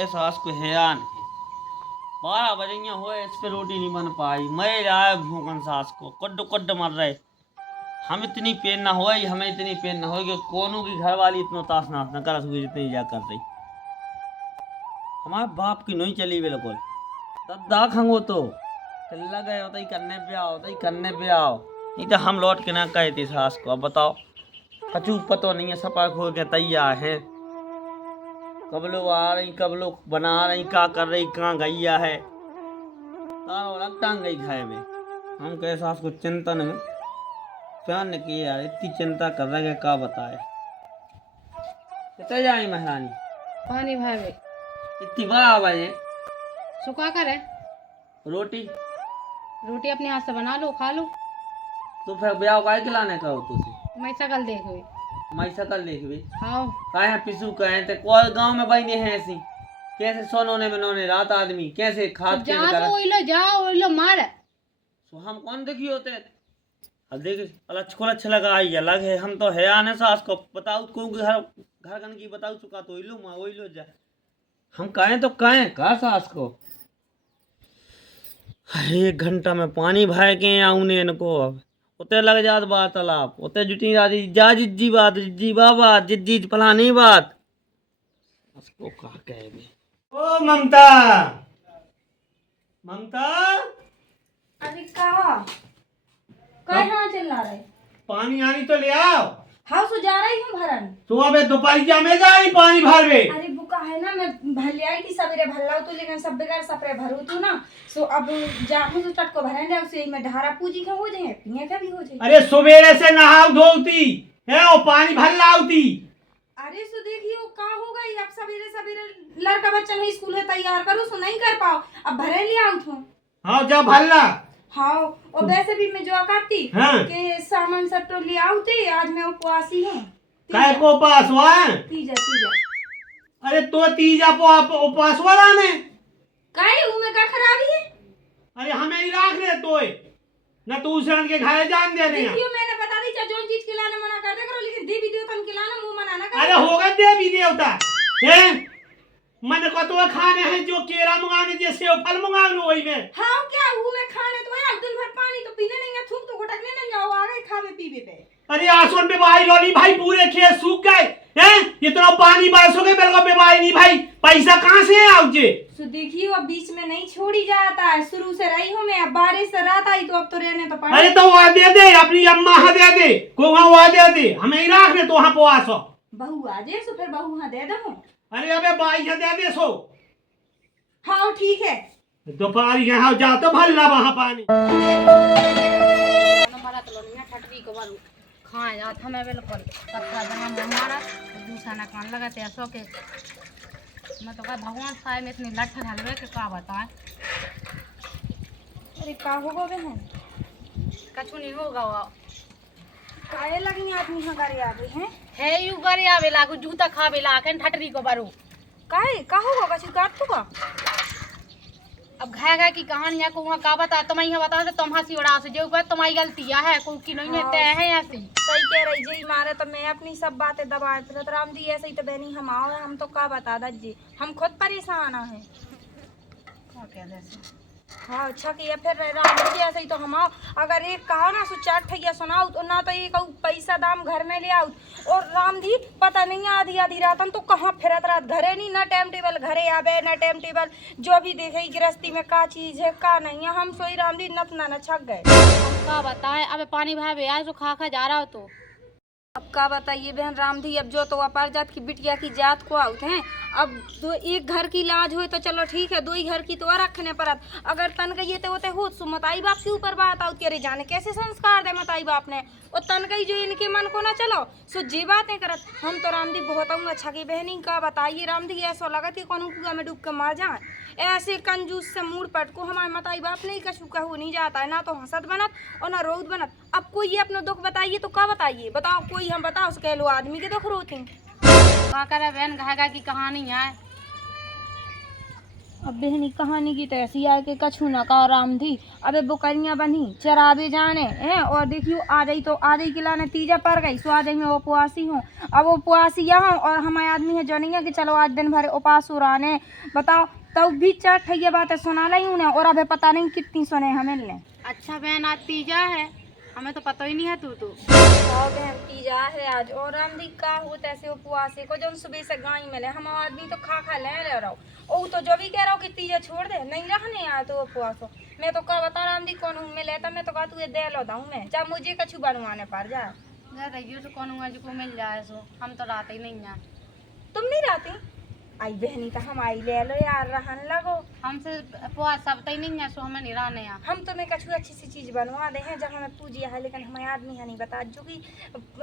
कहे सास को हैरान है। 12 बजे हो इस पे रोटी नहीं बन पाई। मैं आया भूखन सास को कुड कुड मर रहे। हम इतनी पेन ना हो, हमें इतनी पेन ना हो कि कोनों की घर वाली इतना ताश नाश न कर सके जितनी जा कर रही। हमारे बाप की नहीं चली बिल्कुल। दद्दा खंगो तो चिल्ला गए होता ही करने पे आओ, होता ही करने पे आओ। नहीं तो हम लौट के ना कहे थे सास को। अब बताओ कचू पतो नहीं है, सपा खो के तैयार है। कब लोग आ रही, कब लोग बना रही, क्या कर रही, कहाँ गैया है। तारो अलग टांग गई खाए में। हम कहे सास को चिंता नहीं क्या न की यार, इतनी चिंता कर रहे हैं क्या बताए। कितने जाए महारानी पानी भावे इतनी वाह बजे सुखा कर है। रोटी रोटी अपने हाथ से बना लो, खा लो। तो फिर ब्याह का खिलाने का हो तुझे। मैं शकल देख हुई मैं शकल देख भी हाँ कहे पिसू कहे ते कोई गांव में बहने हैं ऐसी कैसे सोनोने में नोने रात आदमी कैसे खाद के जा तो जाओ ओइलो मार। तो हम कौन देखी होते। अब देख अच्छा लगा आई अलग है। हम तो है आने सास को बताओ को घर घर गन की बताओ चुका तो इलो माँ वही लो जा। हम कहें तो कहें कहा सास को 1 घंटा में पानी भाई के आऊने इनको। अब उते लग जात बात तालाब उते जुटी राजी जा जिज्जी बात जिज्जी बाबा जिज्जी फलानी बात उसको कहा कहेंगे। ओ ममता ममता अरे कहा कहाँ चल रहा है। पानी आनी तो ले आओ। हाँ सो जा रही हूँ भरन। तो अबे दोपहर जा में जा रही पानी भरवे। अरे बुका है ना, मैं भले आई थी सवेरे भल्लाऊ तो, लेकिन सब बेकार सपरे भरू तू ना। सो अब जाहूँ तो टट को भरन दे उसे में ढारा पूजी का हो जाए पिए का भी हो जाए। अरे सवेरे से नहाओ धोती है वो पानी भर लाउती। अरे सो देखियो कहाँ हो गई। अब सवेरे सवेरे लड़का बच्चा नहीं स्कूल है तैयार करो सो नहीं कर पाओ। अब भरे ले आऊँ थू। हाँ जा भल्ला। हाँ और वैसे भी मैं जो करती हाँ। के सामान सब तो ले आऊते। आज मैं उपवासी हूँ। काय को पास हुआ है? तीजा तीजा। अरे तो तीजा को उपवास वाला ने काहे उमे का खराबी है। अरे हमें ही राख ले तोय न तू उसे के घर जान दे रही। देखियो मैंने बता दी जो चीज खिलाने मना कर दे करो, लेकिन देवी देवता खिलाना मुंह मना ना करो। अरे होगा देवी देवता है मन को तो खाने हैं जो केरा मंगाने जैसे फल मंगाने वही में। हाँ क्या हूँ मैं खाने तो है दिन भर पानी तो पीने नहीं है, थूक तो घटकने नहीं आओ आगे खावे पीवे पे। अरे आसमान पे भाई लोली भाई पूरे खेत सूख गए हैं। इतना पानी बरसोगे बिल्कुल बेवाई नहीं भाई पैसा कहाँ से है आपके। तो देखियो अब बीच में नहीं छोड़ी जाता है, शुरू से रही हूँ मैं। अब बारिश से रात आई तो अब तो रहने तो पड़े। अरे तो वहाँ दे दे अपनी अम्मा हाँ दे दे को वहाँ दे दे हमें ही राख ले तो वहाँ पवासो बहू आ जाए सो फिर बहू हाँ दे दो। अरे अबे बाई दे दे सो। हाँ ठीक है दोपहर यहाँ जा तो भल्ला वहाँ पानी हमारा तो लोनिया ठटरी को बारू खाए जात हमें बिल्कुल कत्ता बना हमारा दूसरा ना कान लगाते ऐसो के। मैं तो कहा भगवान साए में इतनी लठ ढलवे के का बताएं। अरे का होगा बहन कछु नहीं होगा वो काहे लगी आदमी हमारे आ गई हैं। है यू गरी आवे लागू जूता खावे लाखन ठटरी को बारू। काहे का होगा कछु काट तो का। अब घाय की कहानियां को वहां का बता तुम ही बता से तुम हंसी उड़ा से जो बात तुम्हारी गलती है कोई की नहीं है ते है ऐसी। सही कह रही जी मारे तो मैं अपनी सब बातें दबाए फिर तो राम जी ऐसे ही तो बहनी हम आओ हम तो का बता दज्जी हम खुद परेशान है। क्या कह दे हाँ अच्छा किया फिर राम जी ऐसे ही तो हम आओ। अगर एक कहा ना सो 4 ठैया सुनाओ तो ना तो एक पैसा दाम घर में ले आओ। और राम जी पता नहीं आधी आधी रातन तो कहाँ फिरत रात घरे नहीं ना टाइम टेबल घरे आवे ना टाइम टेबल जो भी देखे गृहस्थी में का चीज है का नहीं है। हम सोई राम जी नत ना छक गए। का बताएं अब पानी भावे आज तो खा जा रहा हो तो अब का बताइए बहन राम दी अब जो तो अपार जात की बिटिया की जात को आउत हैं। अब दो एक घर की लाज हो तो चलो ठीक है, 2 घर की तो रखने परत। अगर तन गई तो होते हो सो मताई बाप के ऊपर बात आउत अरे जाने कैसे संस्कार दे मताई बाप ने और तन गई जो इनके मन को ना चलो सो जी बातें करत। हम तो रामदी बहुत अच्छा की बहनी का बताइए रामदी ऐसा लगा कि कौन कुआ में डूब के मार जाए। ऐसे कंजूस से मूड पट को हमारे मताई बाप नहीं कछु कहू नहीं जाता है ना तो हंसत बनत और ना रोद बनत। अब कोई अपना दुख बताइए तो क्या बताइए बताओ कोई हम बताओ कह लो आदमी के दुख रोते का करे बहन घाघा की कहानी है। अब बहनी कहानी की तो ऐसी है कि कछु न का आराम थी। अबे बुकरियां बनी चरावे जाने हैं और देखियो आ रही किला नतीजा पर गई। सो आ रही मैं उपवासी हूँ। अब उपवासी यहाँ और हमारे आदमी है जो नहीं है कि चलो आज दिन भर उपास उड़ाने। बताओ तब भी चार ठैया बातें सुना ली उन्हें और अबे पता नहीं कितनी सुने हमें ने। अच्छा बहन आज तीजा है, हमें तो पता ही नहीं है तू तो। हाँ बहन तीजा है आज और रामदी का होता ऐसे उपवासी को जो सुबह से गाय मिले हम आदमी तो खा ले रहा ओ तो जो भी कह रहा हूँ कि तीजा छोड़ दे नहीं रहने आया तो उपवास हो। मैं तो कहा बता रामदी कौन हूँ मैं लेता मैं तो कहा तू दे लो दाऊ मैं चाहे मुझे कछु बनवाने पर जा। रहियो तो कौन हुआ जो को मिल जाए सो हम तो रात ही नहीं है। तुम नहीं रहती आई बहनी तो हम आई ले लो यार रहन लगो। हमसे उपवास सब ही नहीं है सो हमें नहीं रहने यहाँ। हम तुम्हें कछु अच्छी सी चीज बनवा दे हैं जब हमें पूजी है लेकिन हमारे आदमी है नहीं बता जो कि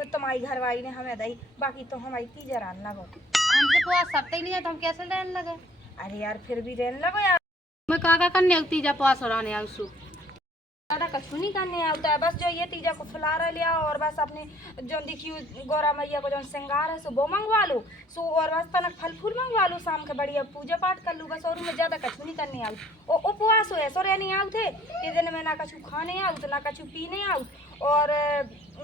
तुम्हारी घरवाली ने हमें दी बाकी तो हमारी तीजा रहन लगो। हमसे उपवास सब ही नहीं है तो हम कैसे रहने लगे। अरे यार फिर भी रहने लगो यार। मैं काका करने तीजा उपवास रहने आऊ सु ज्यादा कछु नहीं करने आता है बस जो ये तीजा को फुलारा लिया और बस अपने जो देखियो गौरा मैया को जो श्रृंगार है सो वो मंगवा लो सो और बस तनक फल फूल मंगवा लो शाम के बढ़िया पूजा पाठ कर लो बस और मैं ज्यादा कछु नहीं करने आऊ। ओ उपवास हो सो रहने आऊ थे कि दिन में ना कछु खाने आऊ तो ना कछु पीने आऊ और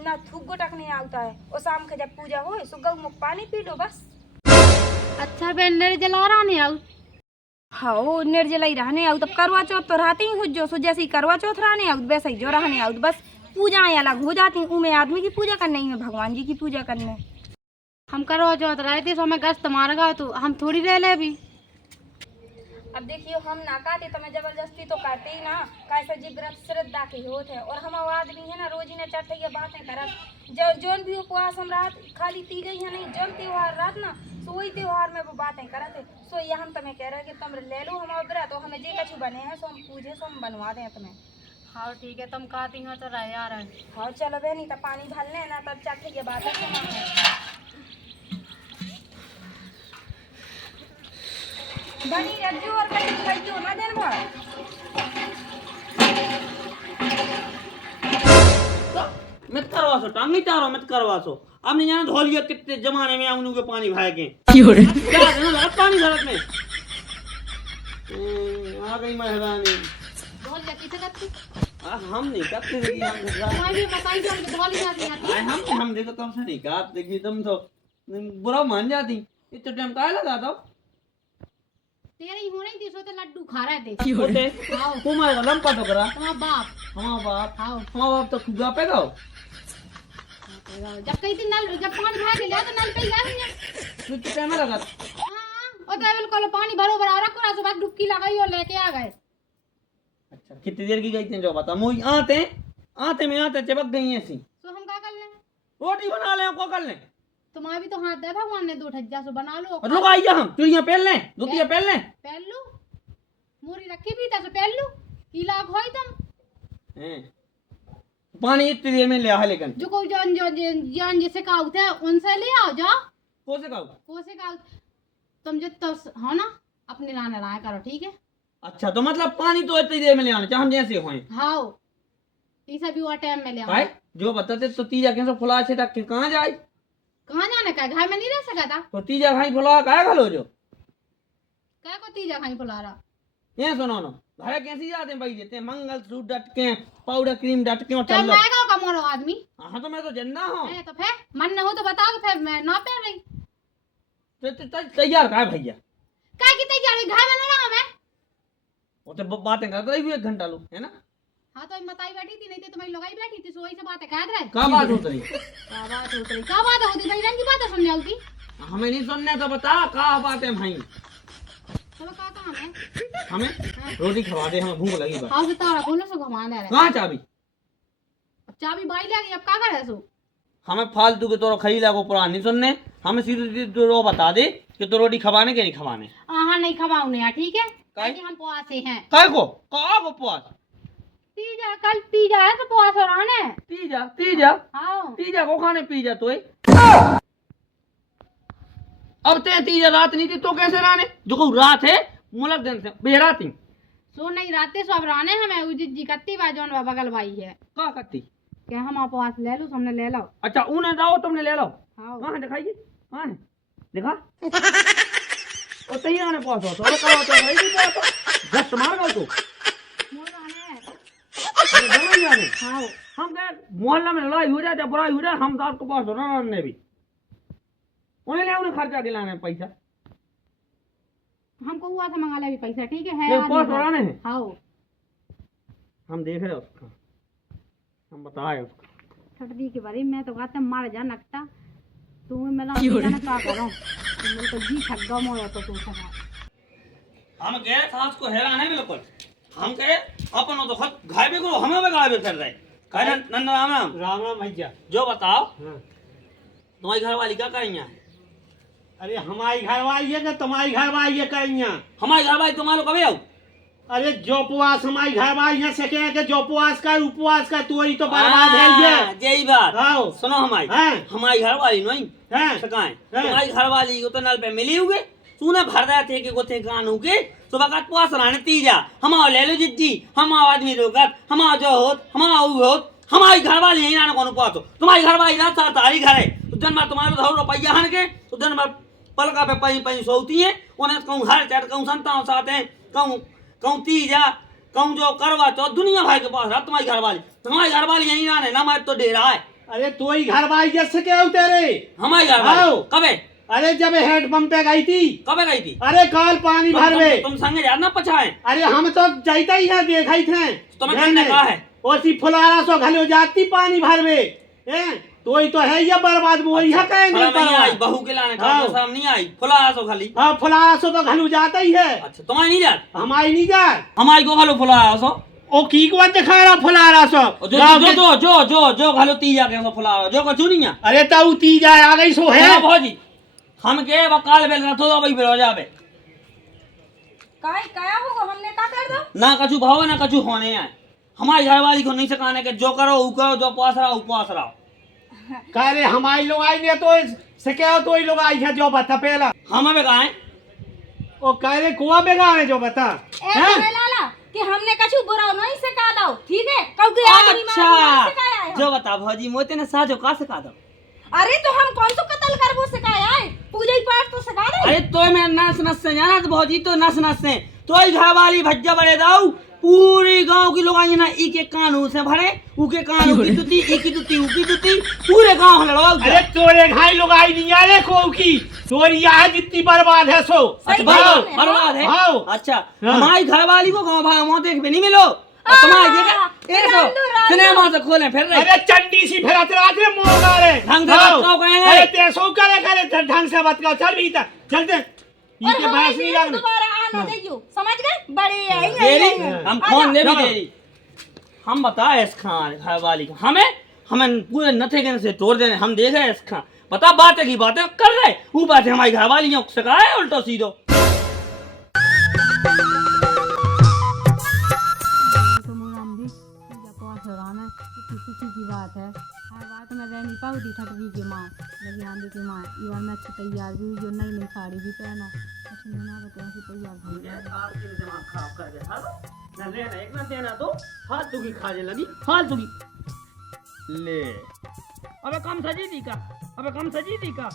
ना थूक गुटकने आता है और शाम के जब पूजा हो सो गऊ मुख पानी पी लो बस। अच्छा बहन निर्जला रहने आऊ। हाँ निर्जला ही रहने आऊ तब करवा चौथ तो रहती ही जो सो जैसे ही करवा चौथ रहने आऊ वैसे ही जो रहने आऊ बस पूजाएं अलग हो जाती हूँ मैं आदमी की पूजा करने ही मैं भगवान जी की पूजा करने। हम करवा चौथ रहे थे तो हमें गश्त मारेगा तो हम थोड़ी रह ले अभी। अब देखियो हम ना काटे तो मैं जबरदस्ती तो करते ही ना कैसे जी व्रत श्रद्धा के होते हैं और हम आदमी है ना रोज ही ने चढ़ बातें करत जोन भी उपवास हम रात खाली तीज ही है नहीं जोन त्योहार रात ना सो वही त्योहार में वो बातें करत है सो ये हम तुम्हें कह रहे हैं कि तुम ले लो हमारा व्रत तो हमें जे कछु बने हैं सो हम पूजे सो हम बनवा दें तुम्हें। हाँ ठीक है तुम कहती हो तो रह यार। हाँ चलो बहनी तब पानी भर लेना तब चढ़ बातें सुना बनी रज्जू और कहीं खाइयो ना दिन भर। मत करवा सो टांग नहीं चारो मत करवा सो अब नहीं जाना धोलिया कितने जमाने में आउनु के पानी भाए के क्या देना लगा पानी घरत में आ गई महारानी बोल जाती से करती हम नहीं करते देखिए हम मैं भी बताई तो हम बोल ही जाती है। हम देखो तुमसे नहीं कहा देखिए तुम तो बुरा मान जाती इतना टाइम काहे लगा दो तेरे ही होने थी सो तो लड्डू खा रहे थे होते आओ तुम्हारा लंपा तो करा तुम्हारा बाप आओ हमारा बाप तो खुदा पे गाओ जब कहीं थी नल जब पानी भर के लिया तो नल पे ही आएंगे तू कितना में लगा हाँ और टेबल को पानी भरो भरा रखो ना सुबह डुबकी लगाई और लेके आ गए। अच्छा कितनी देर की गई थी जो बता मुझे आते में आते चिपक गई ऐसी तो हम क्या कर लें रोटी बना ले को कर ले तुम्हारा भी तो हाथ है भगवान ने दो ठज्जा सो बना लो और लोग आइए हम चुड़िया पहन लें धोतिया पहन लें पहन लो मूरी रखी भी था सो पहन लो कीला खोई तुम हैं पानी इतनी देर में ले आ लेकिन जो को जान जैसे काऊ थे उनसे ले आओ जाओ कोसे का कोसे काऊ तुम जो तो हो ना अपने राना राय करो ठीक है। अच्छा तो मतलब पानी तो इतनी देर में ले आना चाहे हम जैसे हों हाँ तीसरा भी वो टाइम में ले आओ भाई जो बताते तो तीजा कैसे फुला से रख के कहाँ जाए कहाँ जाने का घर में नहीं रह सका था तो तीजा खाई फुला काहे खलो जो क्या को तीजा खाई फुला रहा ये सुनो ना घर कैसी जाते हैं भाई देते हैं मंगल सूत्र डटके पाउडर क्रीम डटके और क्या चल लो मैं का मोरो आदमी हाँ तो मैं तो जिंदा हूँ है तो फिर मन न हो तो बताओ फिर मैं ना पहन रही तैयार का है भैया क्या की तैयारी घर में ना रहा मैं वो तो बातें करता रही 1 घंटा लो है ना। हाँ तो बताई बैठी थी नहीं तो तुम्हारी लगाई बैठी थी सोई से बातें कह रहे क्या बात होती क्या बात होती क्या बात होती भाई रंग की बात सुनने आती हमें नहीं सुनने तो बता क्या बात है भाई चलो क्या काम है हमें रोटी खवा दे हमें भूख लगी बस हाँ से तारा बोलो सो घुमा दे रहे कहाँ चाबी चाबी बाई ले गई अब क्या करे सो हमें फालतू के तो खई लागो पुरान नहीं सुनने हमें सीधे रो बता दे कि तो रोटी खवाने के नहीं खवाने हाँ नहीं खवाऊने यार ठीक है काहे? हम पुआसे हैं काय को उपवास तीजा कल तीजा है तो पुआस हो रहा है तीजा हाँ तीजा को खाने पीजा तो अब ते तीजा रात नहीं थी तो कैसे राने जो को रात है मुलक दिन से बेराती सो नहीं राते सब राने हमें उजित जी कत्ती बाजोन बगल भाई है का करती क्या हम उपवास ले लो हमने ले लो अच्छा उन्हें जाओ तुमने ले लो हाँ कहाँ है दिखाइए कहाँ है दिखा ओ तई आने पास हो तो करो तो नहीं तो जस्ट मार गो तो मोर आने जमा ही आने हाँ हम कहे मोहल्ला में लड़ाई हो जाए बुराई हो जाए हम साथ को पास हो ना ने भी उन्हें ले उन्हें खर्चा दिलाने पैसा हमको हुआ था मंगा ले भी पैसा ठीक है ये आदमी पास का। हो रहा है हाँ हम देख रहे उसका हम बताए उसका छटदी के बारे में मैं तो कहता मार जा नकटा तू मेरा जाना क्या करो मेरे को जी छग्गा मोड़ा तो तू सका हम गए सास को हैरान है बिल्कुल हम कहे अपन तो खुद घाय भी करो हमें भी गाय भी कर रहे कहे नंद राम राम भैया जो बताओ तुम्हारी घर वाली क्या करेंगे अरे हमारी घरवाली है कि तुम्हारी घरवाली है कहीं हमारी घर वाली तुम्हारे कभी आओ अरे जो उपवास हमारी घरवाली है से कहे कि जो उपवास का उपवास का तू ही तो बर्बाद है ये यही बात आओ सुनो हमारी हैं? हमारी घर वाली नहीं हैं? सकाएं हैं? तुम्हारी घर वाली को तो नल पे मिली हुए तूने भर रहे थे कि गोथे कान हो के सुबह का उपवास रहने तीजा हमारा ले लो जिज्जी हमारा आदमी रोगत हमारा जो होत हमारा वो होत हमारी घर वाली यही ना कौन उपवास हो तुम्हारी घर वाली रात तारी घर है उस दिन में तुम्हारे धो रुपया हन के उस दिन में पलका पे पई पई सोती है उन्हें कहूँ हर चट कहूँ संतान साथ हैं कहूँ तीजा कहूँ जो करवा चौथ दुनिया भाई के पास रहा तुम्हारी घर वाली हमारी घर वाली यही ना ना मैं तो डेरा है अरे तू ही घरवाली जैसे क्या तेरे हमारी घर वाली आओ। कबे अरे जब हेड पंप पे गई थी कबे गई थी अरे काल पानी भर में तुम संगे यार ना पछाए अरे हम तो जाते ही है देखा ही थे तुम्हें कहने कहा है ओसी फुलारा सो घलो जाती पानी भर में हैं तो ही तो है ये बर्बाद वही है कहे नहीं शर्म नहीं आई बर्बाद बहू के लाने का आओ। शर्म नहीं आई फुला सो खाली हाँ फुलारा सो तो घलो जाता ही है अच्छा तुम्हारी नहीं जात हमारी नहीं जा हमारी को खालो फुला सो ओ की को दिखा रहा फुलारा सो जो गाँव जो के- जो जो जो जो खालो तीजा के सो फुला जो कछु नहीं है अरे ताऊ तीजा आ गई सो है भौजी हम के वकाल बेल रथो दो भाई बेलो जाबे काय क्या होगा हमने क्या कर दो ना कछु भाव ना कछु होने है हमारी घर वाली को नहीं सिखाने के जो करो वो करो जो पास रहा उपवास रहा कह रहे हमारी लोग आई ने तो से क्या तो ही लोग आई है जो बता पहला हमें भी कहा ओ कह रहे कुआ बेगार है जो बता ए हैं? करे लाला कि हमने कछु बुरा नहीं सिखा दो ठीक है क्योंकि आदमी में बुरा सिखाया अच्छा है जो बता भौजी मोते ने साजो का सिखा दो अरे तो हम कौन सा कत्ल कर वो सिखाया है पूजा ही पाठ तो सिखा दे अरे तो मैं नस नस से जाना तो भौजी तो नस नस से तो ही घर वाली भज्जा बड़े दाऊ पूरी गांव की लोग आई ना ई के कानून से भरे ऊ के कानून की दुती ई की दुती ऊ की दुती पूरे गांव में लड़वाओ अरे तोरे घाई लोग आई नहीं आ रे को की तोरी यहाँ जितनी बर्बाद है सो अच्छा सही भाई बात है, बर्बाद है हाँ। अच्छा हाँ। हमारी घर वाली को गांव भाई वहां देख भी नहीं मिलो और तुम्हारी जगह ये सो रांडू, रांडू। सिनेमा से खोले फिर रहे अरे चंडी सी फिर रात रे मोगा रे ढंग से बात कहो कहेंगे। अरे ते सो करे करे ढंग से बात करो चल भीतर चलते ये और के हमारे बहस नहीं लिए लगने दोबारा आना जाइयो समझ गए बड़े आई देरी आई हम आ खोन ले भी जाओ। देरी हम बताए इस खान घर वाली को हमें हमें पूरे नथे के से तोड़ देने हम देख रहे हैं इस खान बता बातें की बातें कर रहे वो बातें हमारी घर वाली ने सिखाया है उल्टो सीधो तो मुराम भी जब पास हो रहा है कितनी खुशी की बात है हर बात में रह नहीं पाऊँ ठटवी की माँ लगी आंधी की माँ इवन में अच्छी तैयार भी जो नई नई साड़ी भी पहना अच्छी मना बता ऐसी तैयार हो गया दिमाग खराब कर दे ना लेना एक ना देना तो फालतू की खाने लगी फालतू की ले अबे कम सजी थी का अबे कम सजी थी का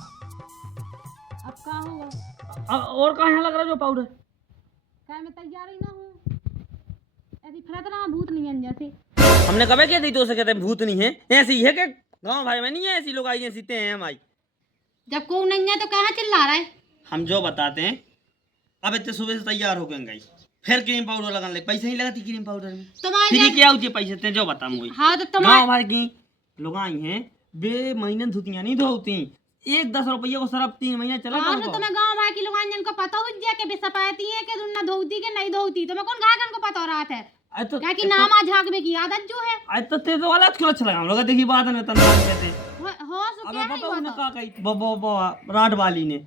अब क्या होगा और कहाँ यहाँ लग रहा जो पाउडर क्या मैं तैयार ही ना हूँ ऐसी फिरत रहा भूत नहीं है जैसे हमने कभी क्या दी तो उसे कहते हैं भूत नहीं है ऐसी है कि गांव भाई में नहीं है ऐसी लोग आई हैं सीते हैं हमारी जब कोई नहीं है तो कहाँ चिल्ला रहा है हम जो बताते हैं अब इतने सुबह से तैयार हो गए गई फिर क्रीम पाउडर लगाने लगे पैसे नहीं लगाती क्रीम पाउडर में तुम्हारे फिर क्या होती पैसे ते जो बता मुझे हाँ तो गाँव तुम्हारे भाई की लोग आई हैं बे महीने धुतियां नहीं धोती एक 10 रुपये को सरफ 3 महीने चला हाँ जाओ तो तुम्हें गाँव भाई की लोग जिनको पता हो जाए कि सपाती है कि तुम ना धोती के नहीं धोती तुम्हें कौन घाघन को पता हो रहा था अरे तो क्या कि नामा झांकने की आदत जो है अरे तो ते तो अलग क्यों अच्छा लगा हम लोग देखी बात है तन कहते हो सो अबे क्या है पता वो उन्हें तो? का कही बो राट वाली ने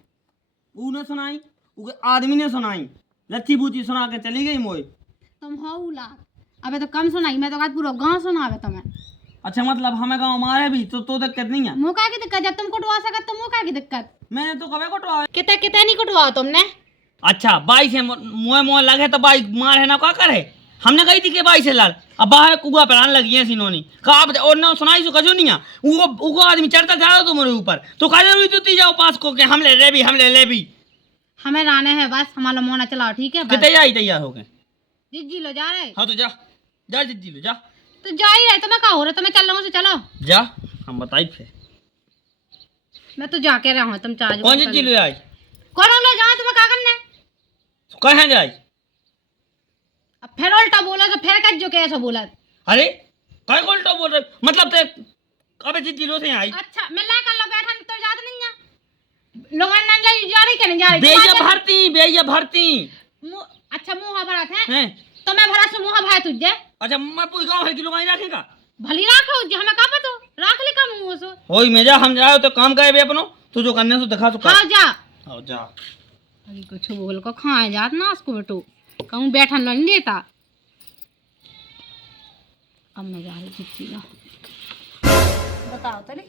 उने सुनाई उके आदमी ने सुनाई लच्छी बूची सुना के चली गई मोई तुम हो उला अबे तो कम सुनाई मैं तो आज पूरा गांव सुनावे तुम्हें अच्छा मतलब हमें गाँव मारे भी तो दिक्कत नहीं है मुँह का की दिक्कत जब तुम कुटवा सकत तो मुँह का की दिक्कत मैंने तो कभी कटवा कितने कितने नहीं कुटवा तुमने अच्छा बाई से मुँह मुँह लगे तो बाई मार है ना क्या करे हमने कही थी कि बाई से लाल अब बाहर कुआ पर आने लगी है सिनोनी कहा और ना सुनाई सो कजो नहीं है वो आदमी चढ़ता जा रहा तो मेरे ऊपर तो कह रही तू जाओ पास को के हम ले भी हमें राने हैं बस, हमारा मोना चलाओ ठीक है बस। कितने आई तैयार हो गए? जिज्जी लो जा रहे हाँ तो जा जा जिद्दी लो जा। तो जा ही रहे, तो मैं कहा हो रहा, तो मैं चल रहा हूँ, चलो। जा हम बताई फिर मैं तो जाके रहा हूँ, तुम चार्ज कौन जिद्दी ले आई? कौन लो जा, तुम्हें क्या करना है? कहाँ जाए? अब फिर उल्टा बोला तो फिर कट जो कैसा बोला। अरे काय उल्टा बोल रहे मतलब ते अबे जिद्दी लो से आई। अच्छा मैं ला कर लो बैठा, तो याद नहीं है लोग नहीं जा रही, क्या नहीं जा रही? बेया भरती अच्छा मुँह भरा है हैं? तो मैं भरा से मुँह भाई तुझे। अच्छा मैं पूरी गांव है किलो गाई रखेगा भली राखो जी, हमें का पता राख ले का मुँह से। होई में जा हम जाओ तो काम करे बे अपनो, तू जो करने से दिखा तो कर। हाँ जा। आओ जा। अभी कुछ बोल को खाए जात ना उसको बेटो, कहूँ बैठन नहीं देता। अब मैं जा रही चिट्ठी ना। बताओ तले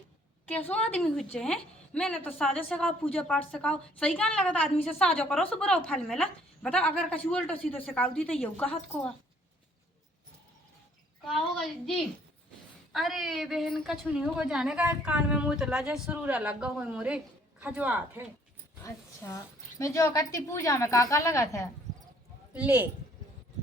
कैसो आदमी हुज्जे हैं। मैंने तो साजा सिखाओ, पूजा पाठ सिखाओ, सही कान लगता आदमी से साजो करो सो बुरा फल मिला। बता अगर कछु उल्टो सीधो सिखाओ दी तो ये हाथ को क्या होगा जी? अरे बहन कछु नहीं होगा, जाने का कान में मुँह तो लाजा सुरूरा लगा हो मोरे खजवात है। अच्छा मैं जो करती पूजा में काका लगा था, ले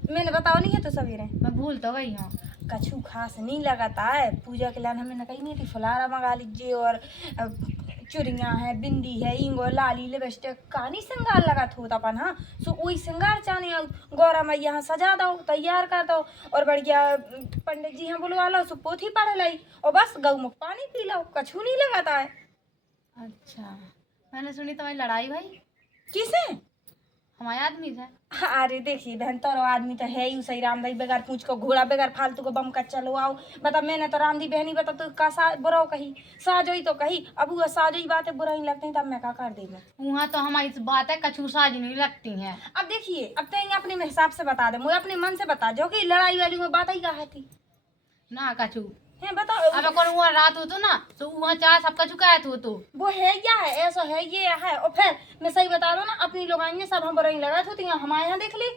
मैंने बताओ नहीं है तो सवेरे मैं भूल तो गई हूँ। कछु खास नहीं लगाता है पूजा के लिए। हमें कही नहीं थी फुलारा मंगा लीजिए और चुड़िया है, बिंदी है, इंगो लाली लिपस्टिक कहानी श्रृंगार लगा था अपन। हाँ सो वही श्रृंगार चाहने आओ, गौरा मैया यहाँ सजा दो, तैयार कर दो और बढ़िया पंडित जी यहाँ बुलवा लो, सो पोथी पढ़ लाई और बस गौमुख पानी पी लो, कछु नहीं लगाता है। अच्छा मैंने सुनी तुम्हारी लड़ाई भाई किसे? हमारे आदमी से। अरे देखिए बहन तोरो आदमी तो है ही सही, रामदाई बगैर पूछ को घोड़ा बगैर फालतू को बम का चलो आओ। बता मैंने तो रामदी बहनी बता तो का बुरा कही साजोई तो कही, अब वो साजोई बातें बुरा ही लगती तब मैं क्या कर दी मैं। वहाँ तो हमारी बात है कछु साज नहीं लगती हैं। अब देखिए अब तो अपने हिसाब से बता दे, मुझे अपने मन से बता जो कि लड़ाई वाली में बात ही कहा थी ना कछु है बताओ। अब कौन वहाँ रात हो तो ना तो वहाँ चाय सबका चुकाया तो वो है क्या है, ऐसा है ये है। और फिर मैं सही बता दो ना, अपनी लोग आएंगे सब हम बुरा ही लगा होती हैं, हमारे यहाँ देख ली।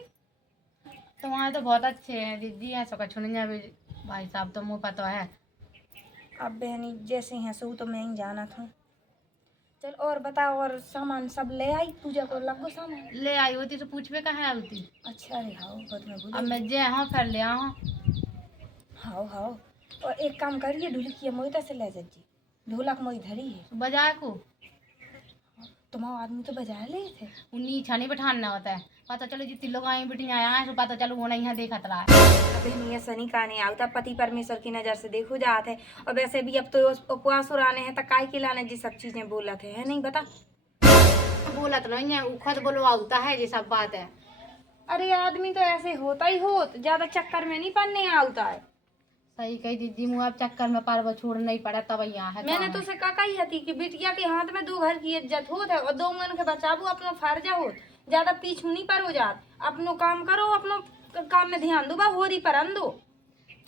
तो वहाँ तो बहुत अच्छे हैं दीदी, ऐसा कछु नहीं है भाई साहब, तो मुँह पता है। अब बहनी जैसे हैं सो तो मैं ही जाना था। चल और बताओ, और सामान सब ले आई पूजा को लगो सामान? ले आई होती तो पूछवे कहाँ होती। अच्छा अरे हाँ बहुत मैं भूल अब मैं जे हाँ फिर ले आओ। हाँ हाँ और एक काम करिए ढोलकी मोहिता से ले जाइए, ढोलक मोई धरी है। बजाए को तुम्हारा आदमी तो बजा ले थे। उन्हीं छानी बैठाना होता है, पता चलो जितनी लोग आई बेटी आया है तो पता चलो वो नहीं यहाँ देखा रहा है। अबे नहीं सनी का नहीं आता, पति परमेश्वर की नज़र से देखो जाते है। और वैसे भी अब तो उपवास उड़ाने हैं तो काय के लाने जी सब चीजें बोला थे है नहीं बता। बोला तो नहीं है, खुद बोलो आता है ये सब बात है। अरे आदमी तो ऐसे होता ही होत, ज्यादा चक्कर में नहीं पड़ने आता है। सही कही दीदी, मुँह अब चक्कर में पार छोड़ नहीं पड़ा तब यहाँ है। मैंने तो उसे कहा ही थी कि बिटिया के हाथ में 2 घर की इज्जत होत है और 2 मन के बचाबू अपनो फर्जा होत, ज्यादा पीछू नहीं पड़ो जात, अपनो काम करो, अपनो काम में ध्यान दो, बा होरी पर दो।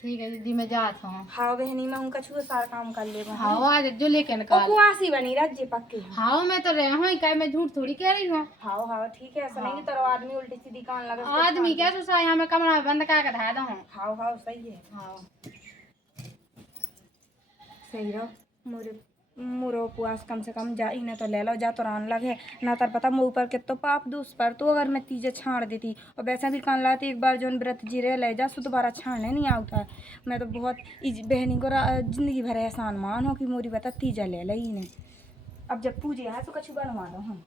ठीक है दीदी मैं जाता हूँ। हाँ बहनी मैं उनका छुआ सारा काम कर ले। हाँ आज जो लेके निकाल। उपवासी बनी रज्जे पक्की। हाँ मैं तो रहा हूँ, क्या मैं झूठ थोड़ी कह रही हूँ। हाँ हाँ ठीक है, ऐसा नहीं तेरा आदमी उल्टी सीधी कान लगा। आदमी क्या सोचा यहाँ मैं कमरा में बंद करके धाया दूँ। हाँ हाँ सही है। हाँ सही रहो मोरो उपवास कम से कम जा ही ना तो ले लो, जा तो रान लगे ना तर पता मुँह पर के तो पाप दूस पर तो अगर मैं तीजे छाड़ देती और वैसे भी कान लाती एक बार जो व्रत जी रहे ले जा सो दोबारा छाड़ने नहीं आता है। मैं तो बहुत बहनी को जिंदगी भर एहसान मान हो कि मोरी बता तीजा ले ली ने। अब जब पूजे है तो कछु बनवा दो। हम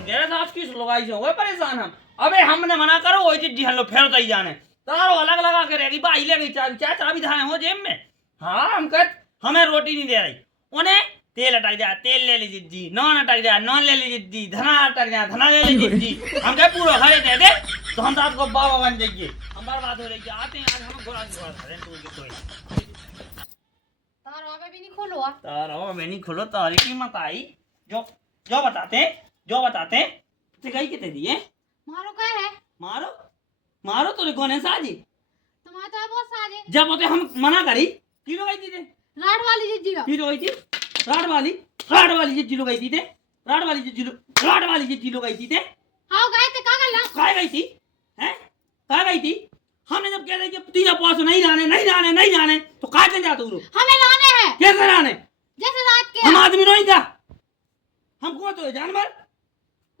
तेरे साथ किस लगाई से हो परेशान हम? अबे हमने मना करो वो जिद्दी हम लोग फिर तो ही जाने तारो अलग लगा के रहेगी बाई ले गई चाबी धाने हो जेब में। हाँ हम कह हमें रोटी नहीं दे रही, उन्हें तेल अटक जाए तेल ले लीजिए जी, नॉन अटक जाए नॉन ले लीजिए जी, धना अटक जाए धना ले लीजिए जी। हम क्या पूरा घरे दे दे तो हम रात को बाबा बन जाइए, हम बर्बाद हो रही आते हैं। आज हम घोड़ा तार भी नहीं खोलो। तारो मैं नहीं खोलो तारी कीमत आई जो जो बताते तो गई कितने दिए? मारो क्या है? मारो मारो तो कौन है साजी? तुम्हारा तो है बहुत सारे। जब होते हम मना करी की लोग आई थी राड वाली जिज्जी का की लोग आई थी राड वाली जिज्जी लोग आई थी राड वाली जिज्जी लोग आई थी। हाँ गए थे का गल्ला कहाँ गई थी? हैं कहाँ गई थी? हमने जब कह रहे कि तीजा पास नहीं जाने तो कहाँ चल जाते हो? हमें लाने हैं। कैसे लाने? जैसे रात के हम आदमी नहीं था, हम को तो जानवर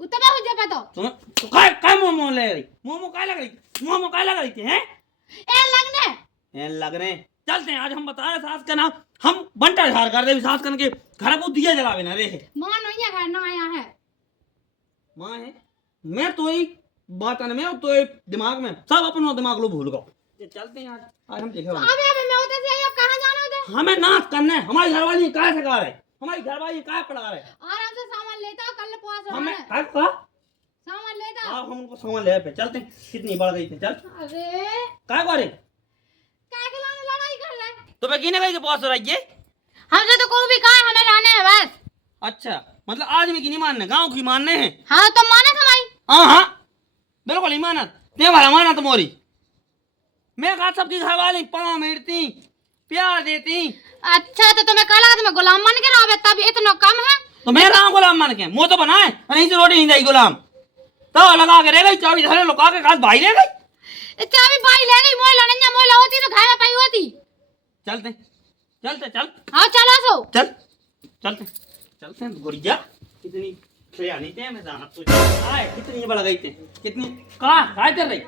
उतना बहुत जब तो तुम तो काय मोमो ले रही मोमो काय लग रही मोमो काय लग रही थी हैं ए लगने ए लग रहे हैं। चलते हैं आज हम बता रहे सास का नाम हम बंटा झाड़ कर दे सास कन के घर को दिया जलावे ना रे मां नहीं है घर ना आया है माँ है मैं तो ही बात में तो ही दिमाग में सब अपना दिमाग लो भूल गो चलते हैं आज हम देखे अबे अबे मैं उधर से अब कहां जाना उधर हमें नाच करना है हमारी घरवाली काय सिखा रहे हमारी घरवाली काय पढ़ा रहे आराम से सामान लेता कल पास हो हमें काय कहा सामान लेता आप हम उनको सामान ले पे चलते हैं कितनी बढ़ गई थी चल अरे काय करे काय के लाने लड़ाई कर रहे तो मैं किने कही के पास हो रही है हमसे तो कोई भी कहा हमें रहने है बस अच्छा मतलब आदमी की नहीं मानने गांव की मानने हैं हाँ तो माना हमारी हाँ हाँ बिल्कुल इमानत ते भाई इमानत मोरी मैं कहा सबकी घरवाली पाँव मेरती प्यार देती अच्छा तो तुम्हें कहा लगा तुम्हें गुलाम मान के रहोगे तब इतना कम है तो मैं रहा गुलाम मान के मुँह तो बनाए नहीं से रोटी नहीं जाई गुलाम तो लगा के रह गई चाबी धरे लुका के खास भाई ले गई चाबी बाई ले गई मोला नहीं मोला होती तो घर में पाई होती चलते चलते चल हाँ चलो सो चल चलते चलते गुड़िया कितनी खियानी थे मैं जाना तुझे आए कितनी बढ़ गई थे कितनी कहाँ काय कर रही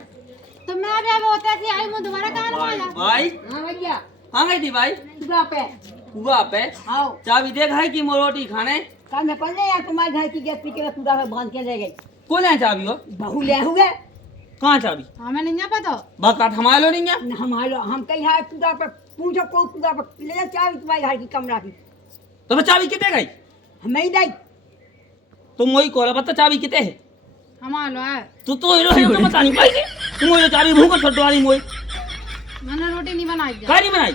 तो मैं भी अब होते थी आई मुंह दोबारा कहाँ भाई लगा भाई हाँ भैया हाँ गई थी भाई पूरा पे हुआ पे आओ चाबी देख है कि रोटी खाने कल मैं पढ़ यार तुम्हारे घर की गैस पी के पूरा में बांध के ले गई कौन है चाबी हो बहू ले हुए कहाँ चाबी हमें नहीं पता बात हमारे लो नहीं है हमारे हम कहीं है पूरा पर पूछो को पूरा पर ले जा चाबी तुम्हारे घर की कमरा की तो मैं चाबी कितने गई हमें ही नहीं तुम वही कहो बता चाबी कितने है हमारा है तो हीरो है बता नहीं पाई तुम वो चाबी भूख छोड़ वाली मोई मैंने रोटी नहीं बनाई काय नहीं बनाई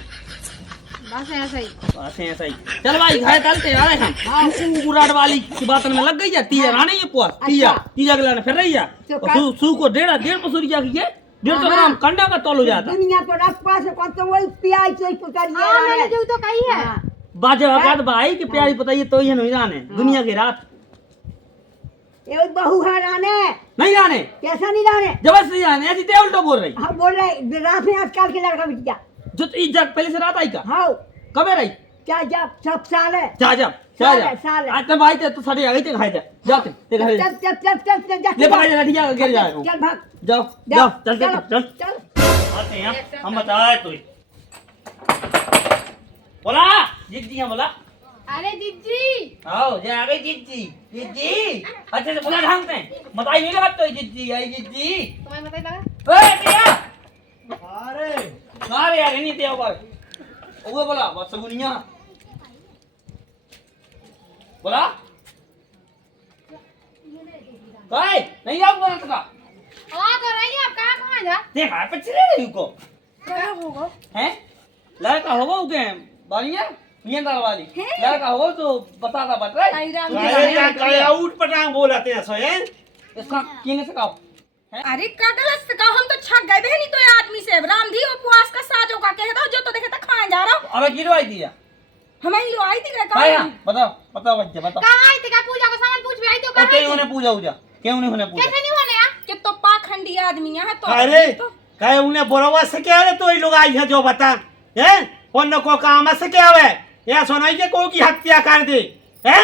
बस ऐसा ही बस ऐसा ही चल भाई घर चलते आ रहे हम उराट वाली की बात में लग गई है तीजा रानी ये पुआ तीजा तीजा के लाने फिर रही है और सू को डेढ़ पसूरिया की है 150 ग्राम कंडा का तोल हो जाता दुनिया तो रखवा से कौन तो वही प्याज से पुकारिए हां मैंने जो तो कही है बाजे वक्त भाई कि प्यारी बताइए तो ये नहीं जाने दुनिया की रात ये बहू है राने नहीं जाने कैसा नहीं जाने जबरदस्ती जाने ऐसी ते उल्टो बोल रही हाँ बोल रहे रात में आजकल के लड़का बिटिया जो तो इज्जत पहले से रात आई का हाँ कबे रही क्या जब सब साल है जा आज तो भाई तो साढ़े आ गई थे खाए जाते ते घर चल ले पकड़ जा लड़िया गिर जाएगा चल भाग जाओ जाओ चल चल चल आते हैं हम बताए तो बोला जिद्दी बोला अरे दीदी आओ जा आ गई जिद्दी जिद्दी अच्छे से बोला ढंग से बताई नहीं लगा तो जिद्दी आई जिद्दी तुम्हें बताई लगा ओए दिया अरे यार नहीं दिया ऊपर ओए बोला बस गुनिया बोला काय नहीं आओ बोला तो आ तो रही है अब कहां जा देखा पिछले रही को क्या होगा हैं लड़का होगा उके बालिया नियंत्रण वाली लड़का होगा तो बताता बट रहा अरे क्या उठ पटांग बोलते हैं सो हैं इसका किने से कहो अरे कगलस का हम तो छक गए बहनी तो ये आदमी से रामधी उपवास का साजो का कहता जो तो देखे तो खाए जा रहा अबे गिरवाई दिया हमें ही लो आई थी रे भाई कहां बताओ बताओ बच्चे बताओ कहां आई थी का पूजा का सामान पूछ भी आई तो तो क्यों होने पूजा उजा क्यों नहीं होने पूजा कैसे नहीं होने यार कि तो पाखंडी आदमी है तो अरे कहे उन्हें बोलवा से क्या है तो ये लोग आई है जो बता हैं कौन न को काम से क्या है या सुनाई के को की हत्या कर दे हैं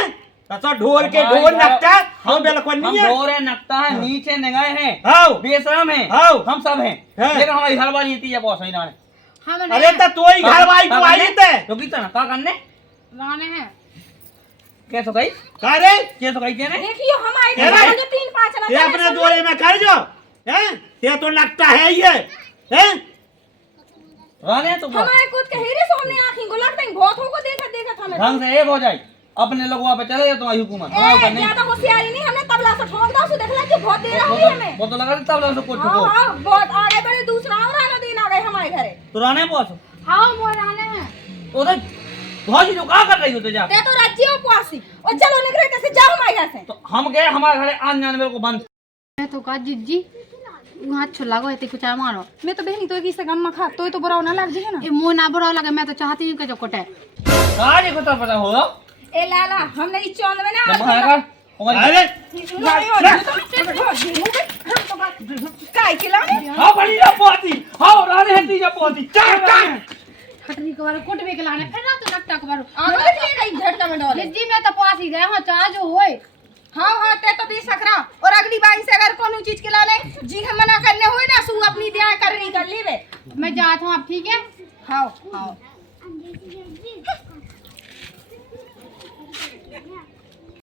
तो ढोल के ढोल नकटा हम बिल्कुल नहीं है हम ढोल है नकटा है नीचे निगाह हैं हां बेशरम हैं हम सब हैं लेकिन हमारी घर वाली थी ये बहुत सही ना हम अरे तो तोई घर वाली को आई थे तो कितना का करने राने हैं कैसे गई करे कैसे गई केने देखियो हम आए ए भाई, थे 3-5 ना ये अपने दोरे में कर जो हैं ये तो लगता है ये हैं राने तो हमारे खुद के हीरे सोने आंखी को लगता है बहुत को देखा हमें ढंग से एक हो जाए अपने लोग वहां पे चले जाए तुम्हारी हुकूमत हमारे ऊपर नहीं ज्यादा होशियारी नहीं हमने तबला से ठोक दो उसे देखला कि बहुत देर हुई हमें वो तो लगा तब लगा कुछ हां को हां बहुत आगे बड़े दूसरा और आना दिन आ गए हमारे घरे तो राने पहुंच हां वो राने हैं उधर बहुत ही जो का कर रही हो तो जा ते तो राज्य उपवासी और चलो निकले कैसे जाओ हमारे घर से तो हम गए हमारे घरे आने जाने मेरे को बंद मैं तो का जीजी वहां अच्छा लागो है कुछ मारो मैं तो बहनी तो किसे गम खा तो बुरा ना लग जाए ना ये मुंह ना बुरा लगे मैं तो चाहती हूं कि जो कोटे आज को तो पता होगा ए लाला हमने ई चौंद में ना अरे काय खिलाने हां बड़ी ना पहुंची हां राने हट्टी जा पहुंची चार खटरी के बारे कोटवे के लाने फिर ना तो टक टक बारो आगे ले गई झटका में डाले जीजी मैं तो पास ही गए हां चाह जो होए हाँ हाँ ते तो भी सकरा और अगली बार से अगर कोनो चीज के लाने जी हम मना करने हुए ना सु अपनी ध्यान करनी कर ली वे मैं जात हूँ अब, ठीक है। हाँ हाँ